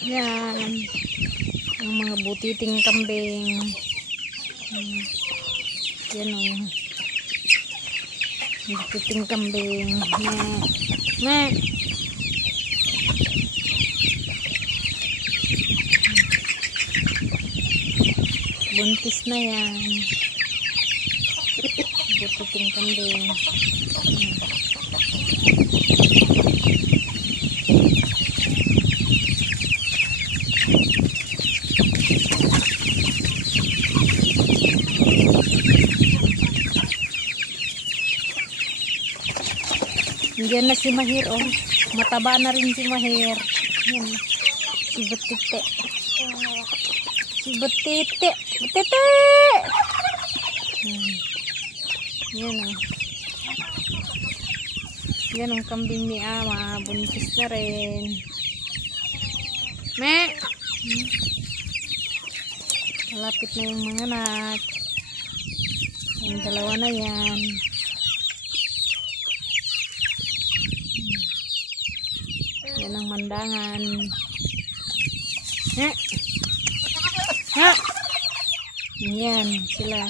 Yan. Ang mga butiting kambing. Yan o. Butiting kambing. Me. Buntis na yan. Butiting kambing. Diyan na si Mahir, oh. Mataba na rin si Mahir. Yan. Si Butite. Si Butite. Butite! Yan, oh. Yan ang kambing ni Ama. Buntis na rin. Me! Malapit na yung mga anak. Yung dalawa na yan. Yan ang mandangan. Ha? Ha? Yan sila.